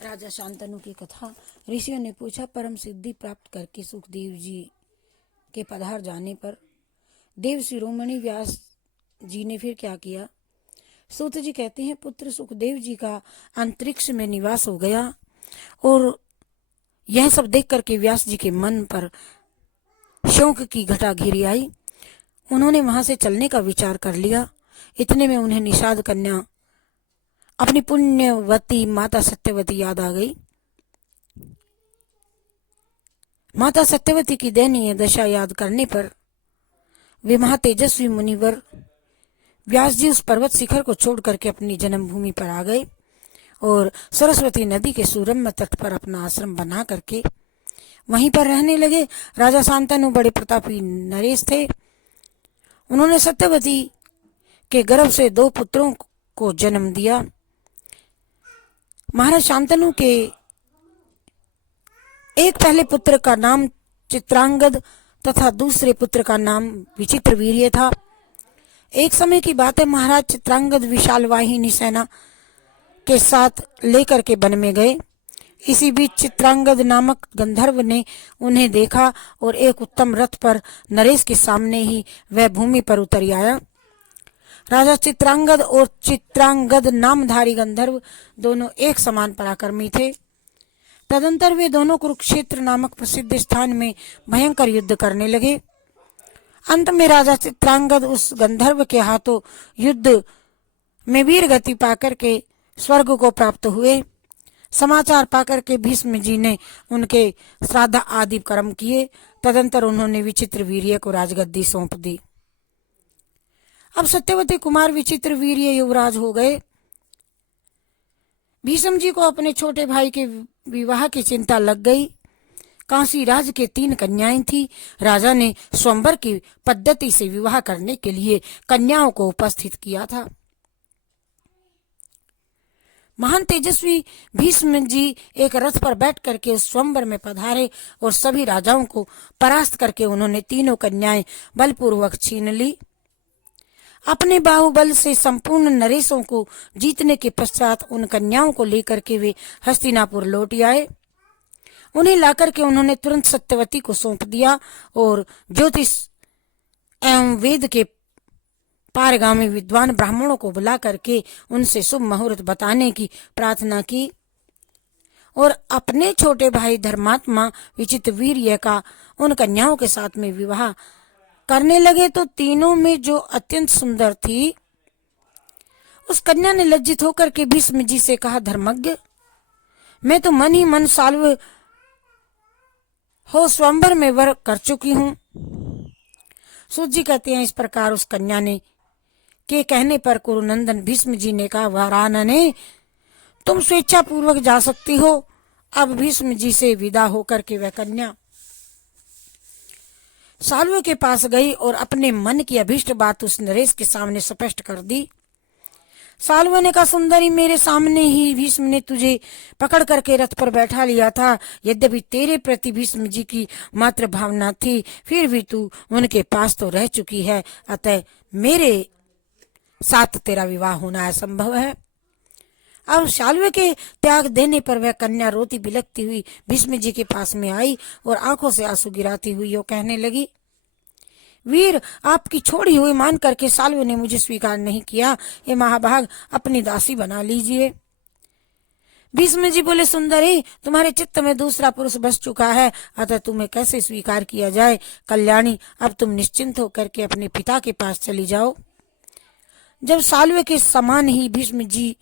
राजा शांतनु की कथा। ऋषियों ने पूछा, परम सिद्धि प्राप्त करके सुखदेव जी के पधार जाने पर देव शिरोमणि व्यास जी ने फिर क्या किया? सूत जी कहते हैं, पुत्र सुखदेव जी का अंतरिक्ष में निवास हो गया और यह सब देख करके व्यास जी के मन पर शोक की घटा घिरी आई। उन्होंने वहां से चलने का विचार कर लिया। इतने में उन्हें निषाद कन्या अपनी पुण्यवती माता सत्यवती याद आ गई। माता सत्यवती की दयनीय दशा याद करने पर वे महातेजस्वी मुनिवर व्यास जी उस पर्वत शिखर को छोड़ करके अपनी जन्मभूमि पर आ गए और सरस्वती नदी के सुरम्य तट पर अपना आश्रम बना करके वहीं पर रहने लगे। राजा शांतनु बड़े प्रतापी नरेश थे। उन्होंने सत्यवती के गर्भ से 2 पुत्रों को जन्म दिया। महाराज शांतनु के एक पहले पुत्र का नाम चित्रांगद तथा दूसरे पुत्र का नाम विचित्रवीर्य था। एक समय की बात है, महाराज चित्रांगद विशाल वाहिनी सेना के साथ लेकर के वन में गए। इसी बीच चित्रांगद नामक गंधर्व ने उन्हें देखा और एक उत्तम रथ पर नरेश के सामने ही वह भूमि पर उतर आया। राजा चित्रांगद और चित्रांगद नामधारी गंधर्व दोनों एक समान पराक्रमी थे। तदंतर वे दोनों कुरुक्षेत्र नामक प्रसिद्ध स्थान में भयंकर युद्ध करने लगे। अंत में राजा चित्रांगद उस गंधर्व के हाथों युद्ध में वीर गति पाकर के स्वर्ग को प्राप्त हुए। समाचार पाकर के भीष्म जी ने उनके श्राद्ध आदि कर्म किए। तदंतर उन्होंने विचित्रवीर्य को राजगद्दी सौंप दी। अब सत्यवती कुमार विचित्रवीर्य युवराज हो गए। भीष्म जी को अपने छोटे भाई के विवाह की चिंता लग गई। काशी राज के 3 कन्याएं थी। राजा ने स्वयंवर की पद्धति से विवाह करने के लिए कन्याओं को उपस्थित किया था। महान तेजस्वी भीष्म जी एक रथ पर बैठ करके उस स्वयंवर में पधारे और सभी राजाओं को परास्त करके उन्होंने तीनों कन्याएं बलपूर्वक छीन ली। अपने बाहुबल से संपूर्ण नरेशों को जीतने के पश्चात उन कन्याओं को लेकर के वे हस्तिनापुर लौट आए। उन्हें लाकर के उन्होंने तुरंत सत्यवती को सौंप दिया और ज्योतिष एवं वेद के पारगामी विद्वान ब्राह्मणों को बुला करके उनसे शुभ मुहूर्त बताने की प्रार्थना की और अपने छोटे भाई धर्मात्मा विचित्रवीर्य का उन कन्याओं के साथ में विवाह करने लगे। तो तीनों में जो अत्यंत सुंदर थी, उस कन्या ने लज्जित होकर के भीष्म जी से कहा, धर्मज्ञ, मैं तो मन ही मन साल्व हो स्वयंवर में वर कर चुकी हूं। सूत जी कहते हैं, इस प्रकार उस कन्या ने के कहने पर कुरुनंदन भीष्म जी ने कहा, वारानने, तुम स्वेच्छा पूर्वक जा सकती हो। अब भीष्म जी से विदा होकर के वह कन्या साल्व के पास गई और अपने मन की अभीष्ट बात उस नरेश के सामने स्पष्ट कर दी। साल्व ने कहा, सुंदरी, मेरे सामने ही भीष्म ने तुझे पकड़ करके रथ पर बैठा लिया था। यद्यपि तेरे प्रति भीष्म जी की मात्र भावना थी, फिर भी तू उनके पास तो रह चुकी है, अतः मेरे साथ तेरा विवाह होना असंभव है। अब साल्व के त्याग देने पर वह कन्या रोती बिलखती हुई भीष्म जी के पास में आई और आंखों से आंसू गिराती हुई वो कहने लगी, वीर, आपकी छोड़ी हुई मान करके साल्व ने मुझे स्वीकार नहीं किया। ये महाभाग, अपनी दासी बना लीजिए। भीष्म जी बोले, सुंदरी, तुम्हारे चित्त में दूसरा पुरुष बस चुका है, अतः तुम्हें कैसे स्वीकार किया जाए। कल्याणी, अब तुम निश्चिंत होकर के अपने पिता के पास चली जाओ। जब साल्व के समान ही भीष्म जी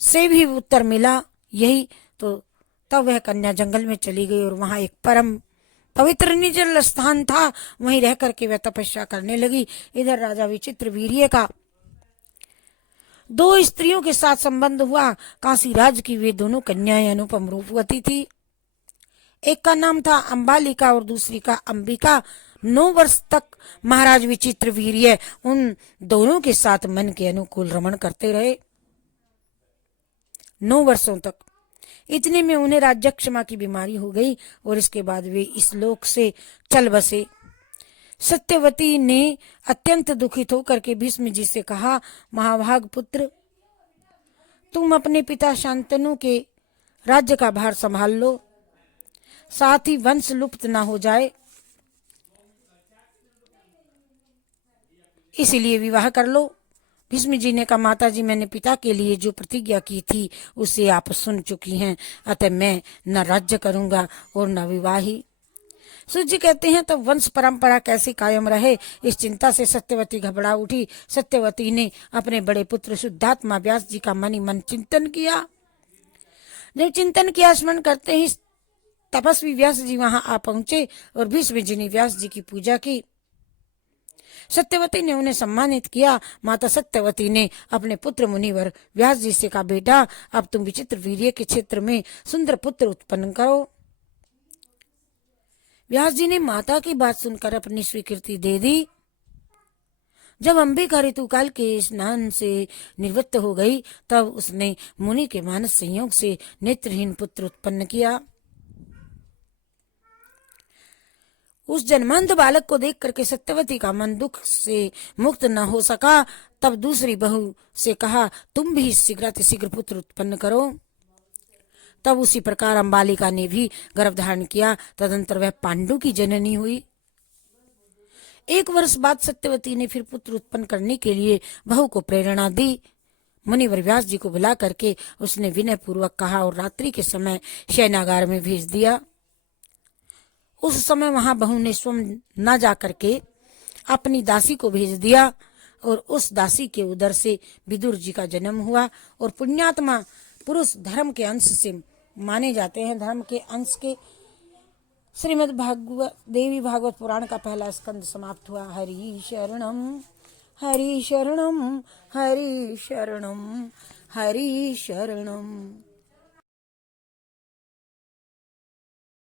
से भी उत्तर मिला यही, तो तब वह कन्या जंगल में चली गई और वहां एक परम पवित्र निर्जल स्थान था, वहीं रह करके वह तपस्या करने लगी। इधर राजा विचित्रवीर्य का 2 स्त्रियों के साथ संबंध हुआ। काशी राज की वे दोनों कन्याएं अनुपम रूपवती थी। एक का नाम था अंबालिका और दूसरी का अंबिका। 9 वर्ष तक महाराज विचित्रवीर्य उन दोनों के साथ मन के अनुकूल रमण करते रहे। 9 वर्षों तक। इतने में उन्हें राज्यक्षमा की बीमारी हो गई और इसके बाद वे इस लोक से चल बसे। सत्यवती ने अत्यंत दुखित होकर के भीष्म जी से कहा, महाभाग पुत्र, तुम अपने पिता शांतनु के राज्य का भार संभाल लो, साथ ही वंश लुप्त ना हो जाए, इसीलिए विवाह कर लो। भीष्म जी ने कहा, माता जी, मैंने पिता के लिए जो प्रतिज्ञा की थी उसे आप सुन चुकी हैं, अतः मैं न राज्य करूंगा और न विवाह ही। सूत जी कहते हैं, तब वंश परंपरा कैसे कायम रहे, इस चिंता से सत्यवती घबरा उठी। सत्यवती ने अपने बड़े पुत्र शुद्धात्मा व्यास जी का मन ही मन चिंतन किया। जब चिंतन किया, स्मरण करते ही तपस्वी व्यास जी वहां आ पहुंचे और भीष्म जी ने व्यास जी की पूजा की। सत्यवती ने उन्हें सम्मानित किया। माता सत्यवती ने अपने पुत्र मुनिवर व्यास जी से कहा, बेटा, अब तुम विचित्र वीर्य के क्षेत्र में सुंदर पुत्र उत्पन्न करो। व्यास जी ने माता की बात सुनकर अपनी स्वीकृति दे दी। जब अंबिका ऋतुकाल के स्नान से निवृत्त हो गई, तब उसने मुनि के मानस संयोग से नेत्रहीन पुत्र उत्पन्न किया। उस जन्मंत बालक को देख करके सत्यवती का मन दुख से मुक्त न हो सका। तब दूसरी बहू से कहा, तुम भी शीघ्र पुत्र उत्पन्न करो। तब उसी प्रकार अंबालिका ने भी गर्भ धारण किया। तदंतर वह पांडु की जननी हुई। 1 वर्ष बाद सत्यवती ने फिर पुत्र उत्पन्न करने के लिए बहू को प्रेरणा दी। मुनिवर व्यास जी को बुला करके उसने विनय पूर्वक कहा और रात्रि के समय शयनागार में भेज दिया। उस समय वहां बहू ने स्वयं न जा करके अपनी दासी को भेज दिया और उस दासी के उदर से विदुर जी का जन्म हुआ। और पुण्यात्मा पुरुष धर्म के अंश से माने जाते हैं। धर्म के अंश के श्रीमद् भागवत देवी भागवत पुराण का पहला स्कंद समाप्त हुआ। हरि शरणम हरि शरणम हरि शरणम हरि शरणम।